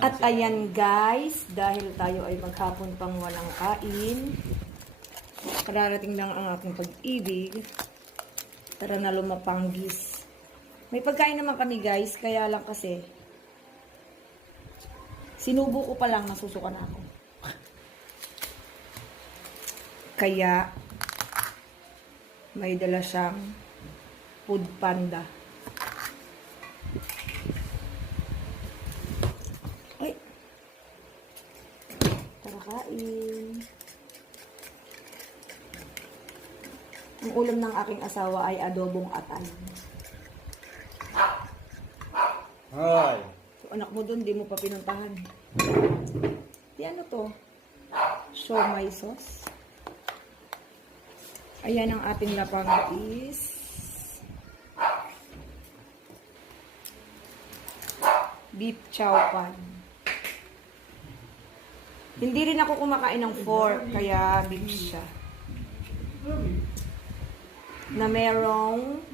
At ayan guys, dahil tayo ay maghapon pang walang kain, kararating lang ang aking pag-ibig. Tara na lumapanggis. May pagkain naman kami guys, kaya lang kasi sinubo ko pa lang, nasusuka na ako. Kaya may dala siyang Food Panda. Ay! Tara kain. Ang ulam ng aking asawa ay adobong atay. Hoy! So, anak mo dun, di mo pa pinuntahan. Di ano to? Siomai sauce. Ayan ang ating lapangis. Beef chow pan. Hindi rin ako kumakain ng pork, kaya beef siya. Na merong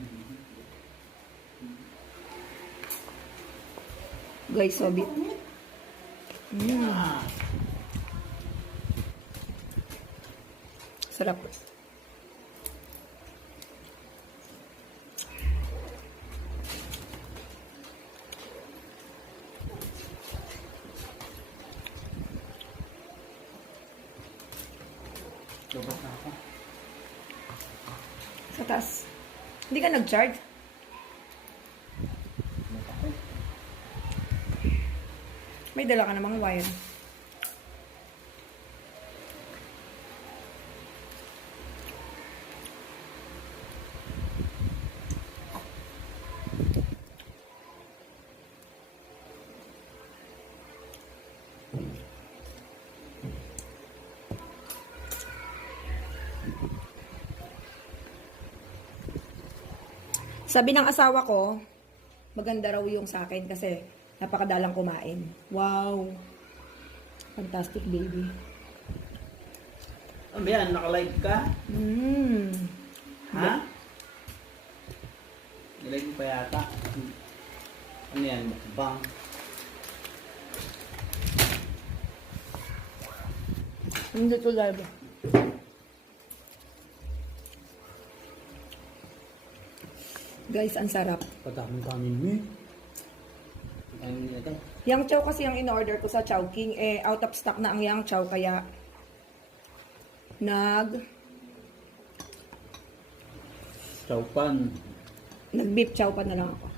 guys, so bit. Sarap. Lubos na ako. Sa taas. Hindi ka nag-charge? May dala ka namang wire. Sabi ng asawa ko, maganda raw yung sa akin kasi napakadalang kumain. Wow! Fantastic, baby. Ano yan? Naka-live ka? Ha? Nilive mo pa yata. Ano yan? Mukbang. Hindi to live. Guys, ang sarap. Padaming kanin mo eh. Kanin nito. Yang chow kasi ang in-order ko sa Chowking, eh out of stock na ang yang chow, kaya Chowpan. nag-beef chow pa na lang ako.